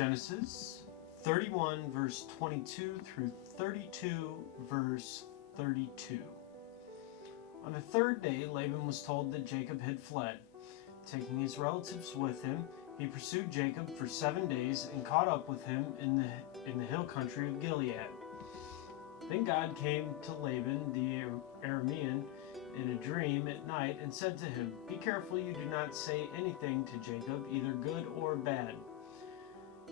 Genesis 31 verse 22 through 32 verse 32. On the third day, Laban was told that Jacob had fled. Taking his relatives with him, he pursued Jacob for 7 days and caught up with him in the hill country of Gilead. Then God came to Laban the Aramean in a dream at night and said to him, "Be careful you do not say anything to Jacob, either good or bad."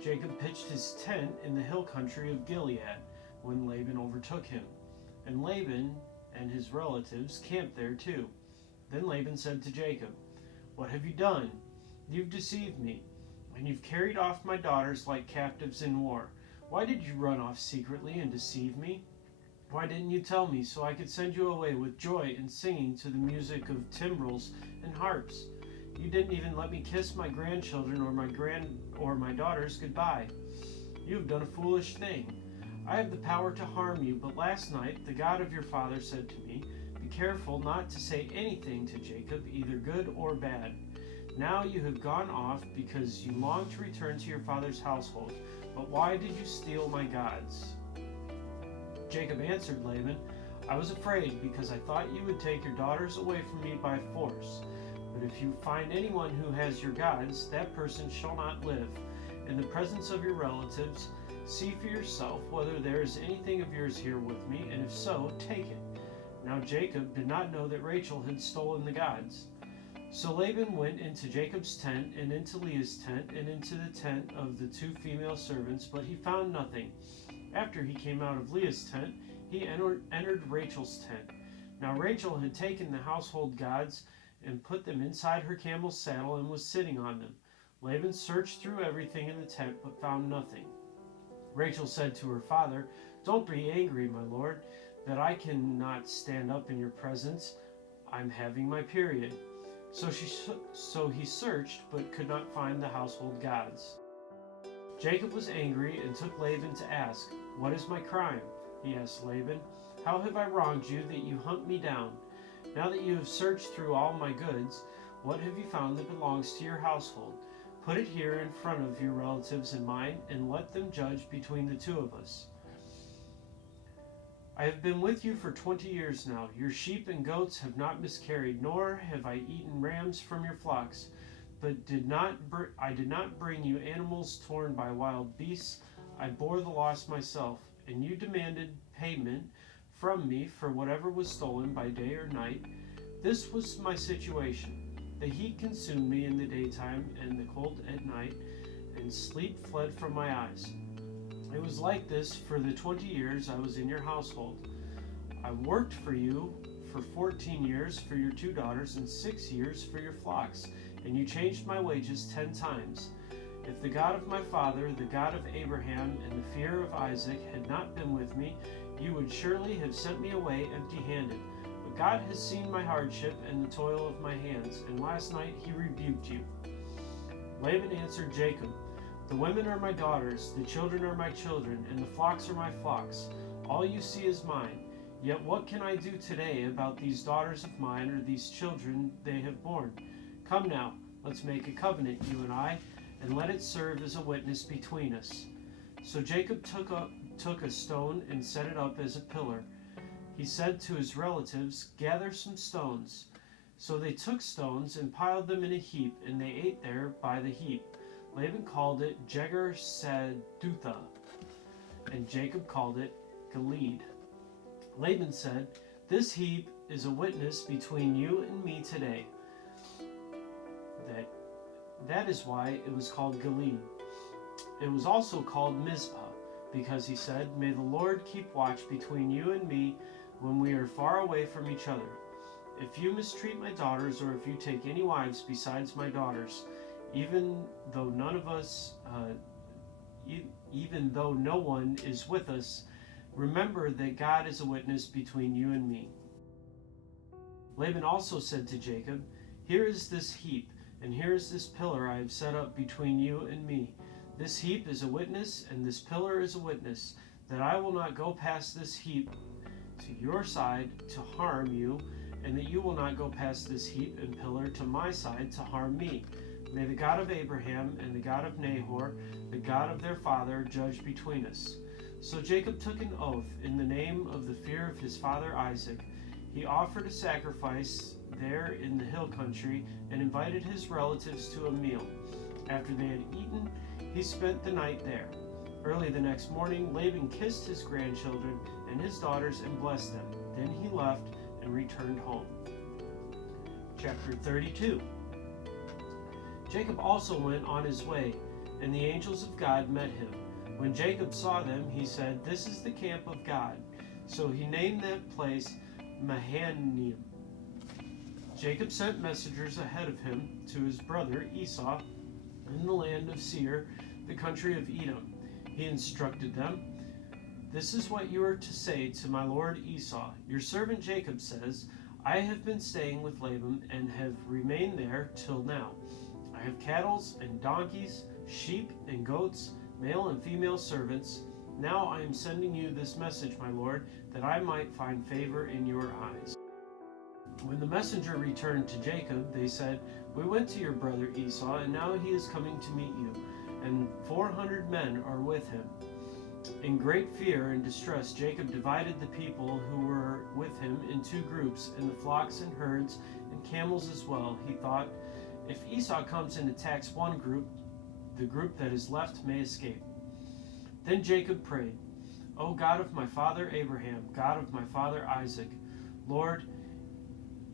Jacob pitched his tent in the hill country of Gilead when Laban overtook him, and Laban and his relatives camped there too. Then Laban said to Jacob, "What have you done? You've deceived me, and you've carried off my daughters like captives in war. Why did you run off secretly and deceive me? Why didn't you tell me so I could send you away with joy and singing to the music of timbrels and harps? You didn't even let me kiss my grandchildren or my daughters goodbye. You have done a foolish thing. I have the power to harm you, but last night the God of your father said to me, 'Be careful not to say anything to Jacob, either good or bad.' Now you have gone off because you long to return to your father's household. But why did you steal my gods?" Jacob answered Laban, "I was afraid because I thought you would take your daughters away from me by force. But if you find anyone who has your gods, that person shall not live. In the presence of your relatives, see for yourself whether there is anything of yours here with me, and if so, take it." Now Jacob did not know that Rachel had stolen the gods. So Laban went into Jacob's tent, and into Leah's tent, and into the tent of the 2 female servants, but he found nothing. After he came out of Leah's tent, he entered Rachel's tent. Now Rachel had taken the household gods and put them inside her camel's saddle and was sitting on them. Laban searched through everything in the tent but found nothing. Rachel said to her father, "Don't be angry, my lord, that I cannot stand up in your presence. I'm having my period." So he searched but could not find the household gods. Jacob was angry and took Laban to ask, "What is my crime?" He asked Laban, "How have I wronged you that you hunt me down? Now that you have searched through all my goods, what have you found that belongs to your household? Put it here in front of your relatives and mine, and let them judge between the 2 of us. I have been with you for 20 years now. Your sheep and goats have not miscarried, nor have I eaten rams from your flocks. But I did not bring you animals torn by wild beasts. I bore the loss myself, and you demanded payment from me for whatever was stolen by day or night. This was my situation. The heat consumed me in the daytime, and the cold at night, and sleep fled from my eyes. It was like this for the 20 years I was in your household. I worked for you for 14 years for your 2 daughters and 6 years for your flocks, and you changed my wages 10 times. If the God of my father, the God of Abraham, and the fear of Isaac had not been with me, you would surely have sent me away empty-handed. But God has seen my hardship and the toil of my hands, and last night he rebuked you." Laban answered Jacob, "The women are my daughters, the children are my children, and the flocks are my flocks. All you see is mine. Yet what can I do today about these daughters of mine or these children they have borne? Come now, let's make a covenant, you and I, and let it serve as a witness between us." So Jacob took a stone and set it up as a pillar. He said to his relatives, "Gather some stones." So they took stones and piled them in a heap, and they ate there by the heap. Laban called it Jegar-Sadutha, and Jacob called it Gilead. Laban said, "This heap is a witness between you and me today." That is why it was called Gilead. It was also called Mizpah, because he said, "May the Lord keep watch between you and me when we are far away from each other. If you mistreat my daughters, or if you take any wives besides my daughters, even though no one is with us, remember that God is a witness between you and me." Laban also said to Jacob, "Here is this heap, and here is this pillar I have set up between you and me. This heap is a witness, and this pillar is a witness, that I will not go past this heap to your side to harm you, and that you will not go past this heap and pillar to my side to harm me. May the God of Abraham and the God of Nahor, the God of their father, judge between us." So Jacob took an oath in the name of the fear of his father Isaac. He offered a sacrifice there in the hill country and invited his relatives to a meal. After they had eaten, he spent the night there. Early the next morning, Laban kissed his grandchildren and his daughters and blessed them. Then he left and returned home. Chapter 32. Jacob also went on his way, and the angels of God met him. When Jacob saw them, he said, "This is the camp of God." So he named that place Mahanaim. Jacob sent messengers ahead of him to his brother Esau in the land of Seir, the country of Edom. He instructed them, "This is what you are to say to my lord Esau. Your servant Jacob says, I have been staying with Laban and have remained there till now. I have cattle and donkeys, sheep and goats, male and female servants. Now I am sending you this message, my lord, that I might find favor in your eyes." When the messenger returned to Jacob, they said, "We went to your brother Esau, and now he is coming to meet you, and 400 men are with him." In great fear and distress, Jacob divided the people who were with him in two groups, and the flocks and herds and camels as well. He thought, "If Esau comes and attacks one group, the group that is left may escape." Then Jacob prayed, "O God of my father Abraham, God of my father Isaac, Lord,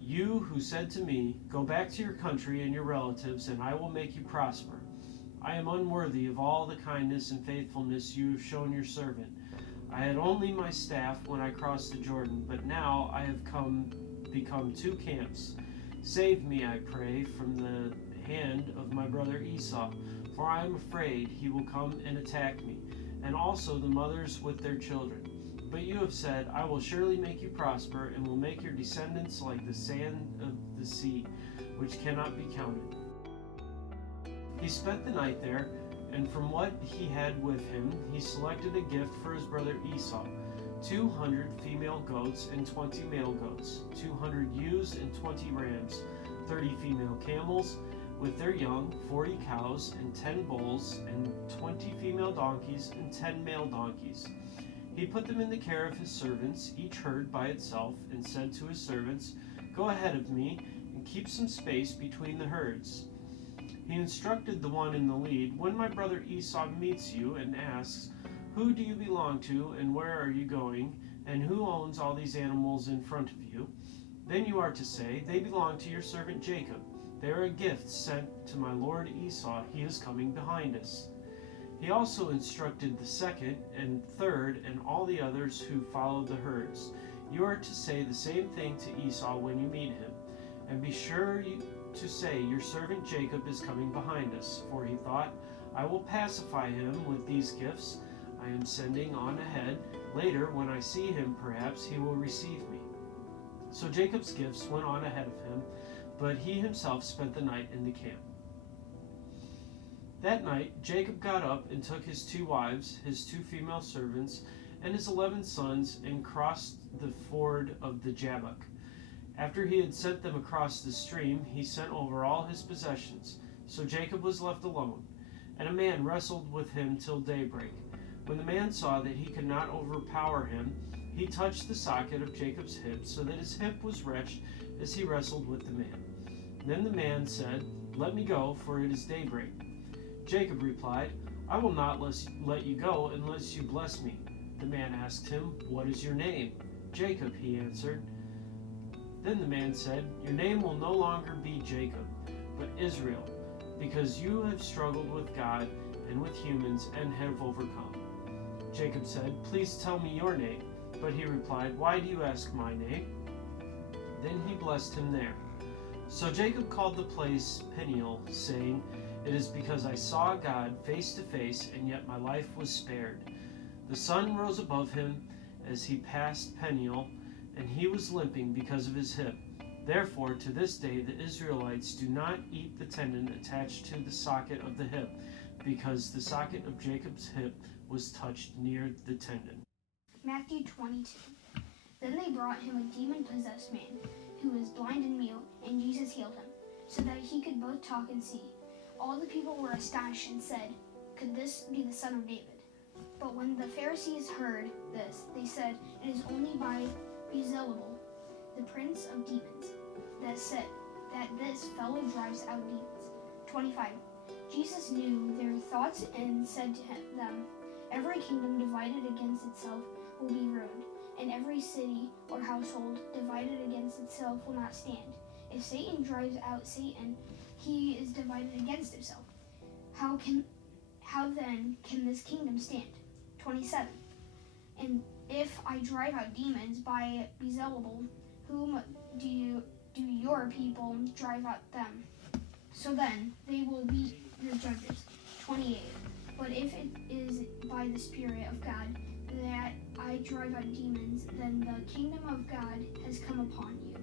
you who said to me, 'Go back to your country and your relatives, and I will make you prosper.' I am unworthy of all the kindness and faithfulness you have shown your servant. I had only my staff when I crossed the Jordan, but now I have become two camps. Save me, I pray, from the hand of my brother Esau, for I am afraid he will come and attack me, and also the mothers with their children. But you have said, 'I will surely make you prosper, and will make your descendants like the sand of the sea, which cannot be counted.'" He spent the night there, and from what he had with him, he selected a gift for his brother Esau: 200 female goats and 20 male goats, 200 ewes and 20 rams, 30 female camels with their young, 40 cows and 10 bulls, and 20 female donkeys and 10 male donkeys. He put them in the care of his servants, each herd by itself, and said to his servants, "Go ahead of me and keep some space between the herds." He instructed the one in the lead, "When my brother Esau meets you and asks, 'Who do you belong to, and where are you going, and who owns all these animals in front of you?' then you are to say, 'They belong to your servant Jacob. They are a gift sent to my lord Esau. He is coming behind us.'" He also instructed the second and third and all the others who followed the herds, "You are to say the same thing to Esau when you meet him, and be sure to say, 'Your servant Jacob is coming behind us,' for he thought, 'I will pacify him with these gifts I am sending on ahead. Later, when I see him, perhaps he will receive me.'" So Jacob's gifts went on ahead of him, but he himself spent the night in the camp. That night Jacob got up and took his 2 wives, his 2 female servants, and his 11 sons, and crossed the ford of the Jabbok. After he had sent them across the stream, he sent over all his possessions. So Jacob was left alone, and a man wrestled with him till daybreak. When the man saw that he could not overpower him, he touched the socket of Jacob's hip, so that his hip was wrenched as he wrestled with the man. Then the man said, "Let me go, for it is daybreak." Jacob replied, "I will not let you go unless you bless me." The man asked him, "What is your name?" "Jacob," he answered. Then the man said, "Your name will no longer be Jacob, but Israel, because you have struggled with God and with humans and have overcome." Jacob said, "Please tell me your name." But he replied, "Why do you ask my name?" Then he blessed him there. So Jacob called the place Peniel, saying, "It is because I saw God face to face, and yet my life was spared." The sun rose above him as he passed Peniel, and he was limping because of his hip. Therefore, to this day, the Israelites do not eat the tendon attached to the socket of the hip, because the socket of Jacob's hip was touched near the tendon. Matthew 22. Then they brought him a demon-possessed man, who was blind and mute, and Jesus healed him, so that he could both talk and see. All the people were astonished and said, "Could this be the son of David?" But when the Pharisees heard this, they said, "It is only by Beelzebul, the prince of demons, that this fellow drives out demons." 25. Jesus knew their thoughts and said to them, "Every kingdom divided against itself will be ruined, and every city or household divided against itself will not stand. If Satan drives out Satan, he is divided against himself. How then can this kingdom stand?" 27. And if I drive out demons by Beelzebul, whom do your people drive out them? So then they will be your judges. 28. But if it is by the Spirit of God that I drive out demons, then the kingdom of God has come upon you.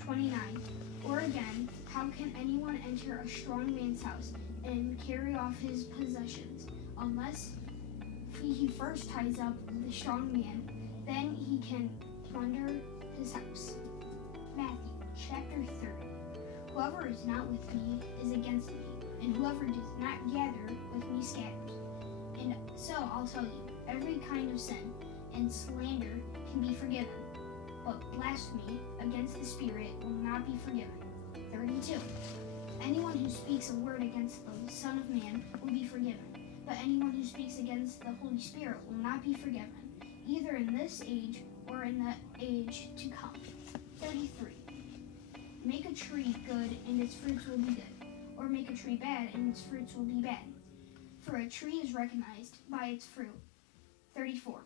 29. Or again, how can anyone enter a strong man's house and carry off his possessions, unless he first ties up the strong man? Then he can plunder his house. Matthew chapter 30. Whoever is not with me is against me, and whoever does not gather with me scatters. And so I'll tell you, every kind of sin and slander can be forgiven, but blasphemy against the Spirit will not be forgiven. 32. Anyone who speaks a word against the Son of Man will be forgiven, but anyone who speaks against the Holy Spirit will not be forgiven, either in this age or in the age to come. 33. Make a tree good and its fruits will be good, or make a tree bad and its fruits will be bad. For a tree is recognized by its fruit. 34.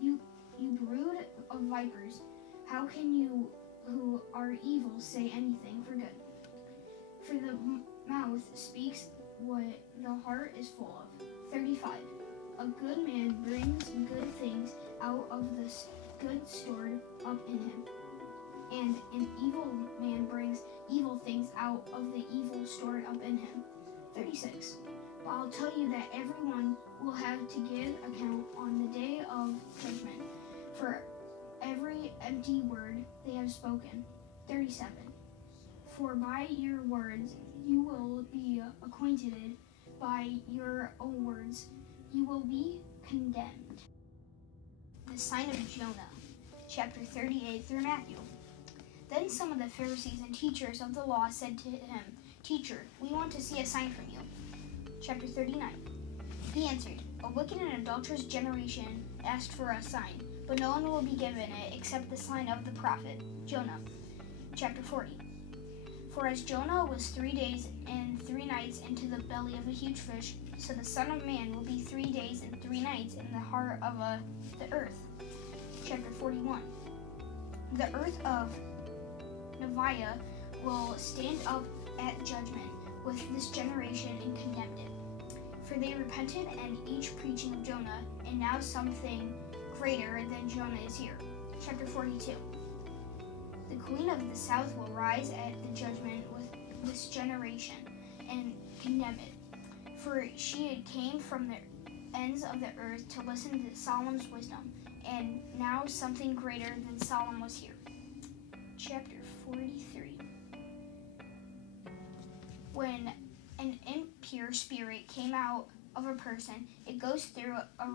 You brood of vipers, how can you who are evil say anything for good? For the mouth speaks what the heart is full of. 35. A good man brings good things out of the good stored up in him, and an evil man brings evil things out of the evil stored up in him. 36. But I'll tell you that everyone will have to give account on the day of judgment for every empty word they have spoken. 37. For by your words you will be acquainted, by your own words you will be condemned. The sign of Jonah, chapter 38 through Matthew. Then some of the Pharisees and teachers of the law said to him, "Teacher, we want to see a sign from you." Chapter 39. He answered, "A wicked and adulterous generation asked for a sign, but no one will be given it except the sign of the prophet Jonah." Chapter 40. For as Jonah was 3 days and 3 nights into the belly of a huge fish, so the Son of Man will be 3 days and 3 nights in the heart of the earth. Chapter 41. The earth of Neviah will stand up at judgment with this generation and condemned it. For they repented and each preaching of Jonah, and now something greater than Jonah is here. Chapter 42. The queen of the south will rise at the judgment with this generation and condemn it. For she came from the ends of the earth to listen to Solomon's wisdom, and now something greater than Solomon was here. Chapter 43. When an impure spirit came out of a person, it goes through a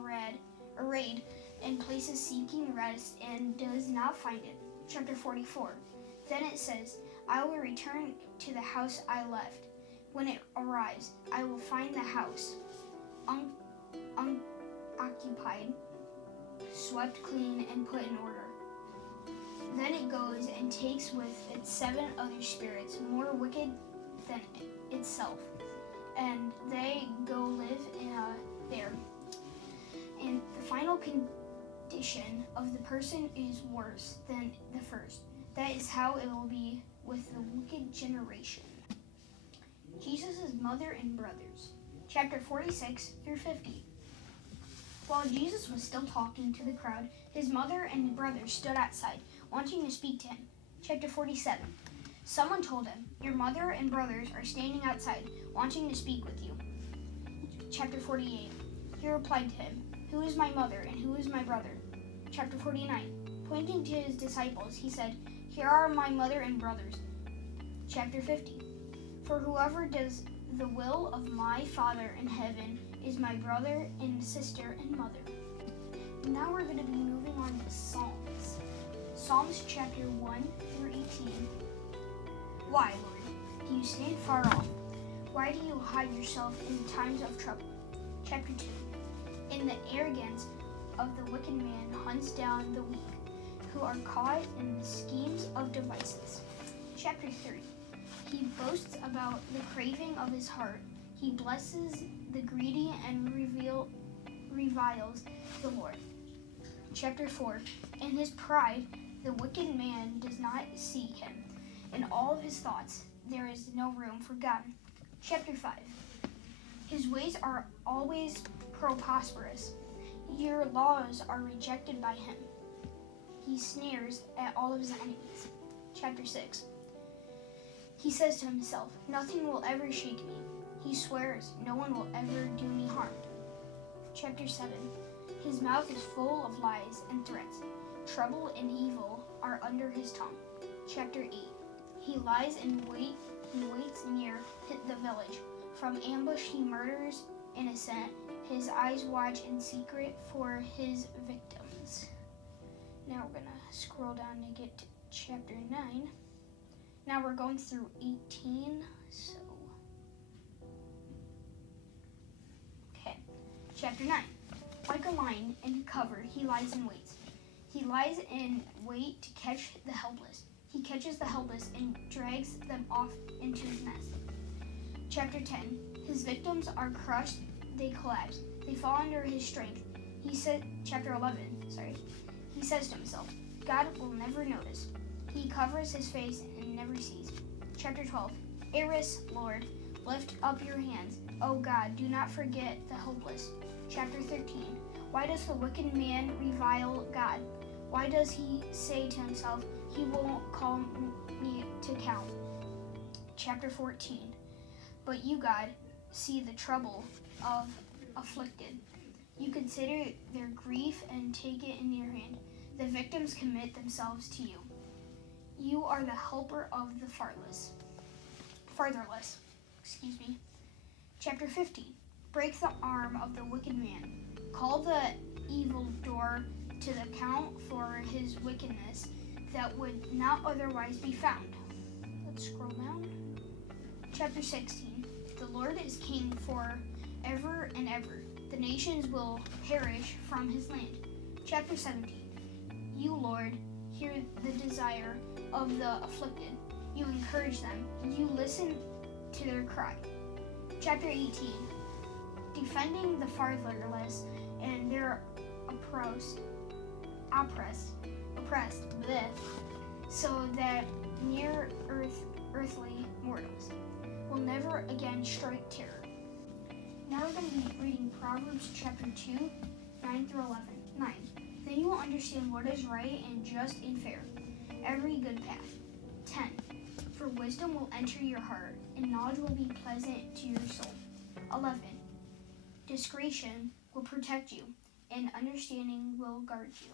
raid in places seeking rest and does not find it. Chapter 44. Then it says, "I will return to the house I left. When it arrives, I will find the house unoccupied, swept clean, and put in order." Then it goes and takes with it 7 other spirits more wicked than itself, and they go live there. And the final condition of the person is worse than the first. That is how it will be with the wicked generation. Jesus' mother and brothers. Chapter 46 through 50. While Jesus was still talking to the crowd, his mother and brothers stood outside, wanting to speak to him. Chapter 47. Someone told him, "Your mother and brothers are standing outside, wanting to speak with you." Chapter 48. He replied to him, "Who is my mother and who is my brother?" Chapter 49. Pointing to his disciples, he said, "Here are my mother and brothers." Chapter 50. For whoever does The will of my Father in heaven is my brother and sister and mother. Now we're going to be moving on to Psalms. Psalms chapter 1 through 18. Why, Lord, do you stand far off? Why do you hide yourself in times of trouble? Chapter 2. In the arrogance of the wicked man hunts down the weak, who are caught in the schemes of devices. Chapter 3. He boasts about the craving of his heart. He blesses the greedy and reviles the Lord. Chapter 4. In his pride, the wicked man does not seek him. In all of his thoughts, there is no room for God. Chapter 5. His ways are always prosperous. Your laws are rejected by him. He sneers at all of his enemies. Chapter 6. He says to himself, nothing will ever shake me. He swears, no one will ever do me harm. Chapter 7. His mouth is full of lies and threats. Trouble and evil are under his tongue. Chapter 8. He lies in wait. He waits near the village. From ambush he murders innocent. His eyes watch in secret for his victims. Now we're going to scroll down to get to chapter 9. Now we're going through 18, okay. Chapter 9. Like a lion in cover, he lies in wait. He lies in wait to catch the helpless. He catches the helpless and drags them off into his nest. Chapter 10. His victims are crushed, they collapse. They fall under his strength. Chapter 11, He says to himself, God will never notice. He covers his face and never sees. Chapter 12. Arise, Lord, lift up your hands. O God, do not forget the helpless. Chapter 13. Why does the wicked man revile God? Why does he say to himself, he won't call me to account? Chapter 14. But you, God, see the trouble of afflicted. You consider their grief and take it in your hand. The victims commit themselves to you. You are the helper of the fatherless. Chapter 15. Break the arm of the wicked man. Call the evildoer to the account for his wickedness that would not otherwise be found. Let's scroll down. Chapter 16. The Lord is king for ever and ever. The nations will perish from his land. Chapter 17. You, Lord, hear the desire of the afflicted. You encourage them. You listen to their cry. Chapter 18. Defending the fatherless and their oppressed, so that near earthly mortals will never again strike terror. Now we're going to be reading Proverbs chapter 2, 9 through 11. 9. Then you will understand what is right and just and fair, every good path. 10. For wisdom will enter your heart, and knowledge will be pleasant to your soul. 11. Discretion will protect you, and understanding will guard you.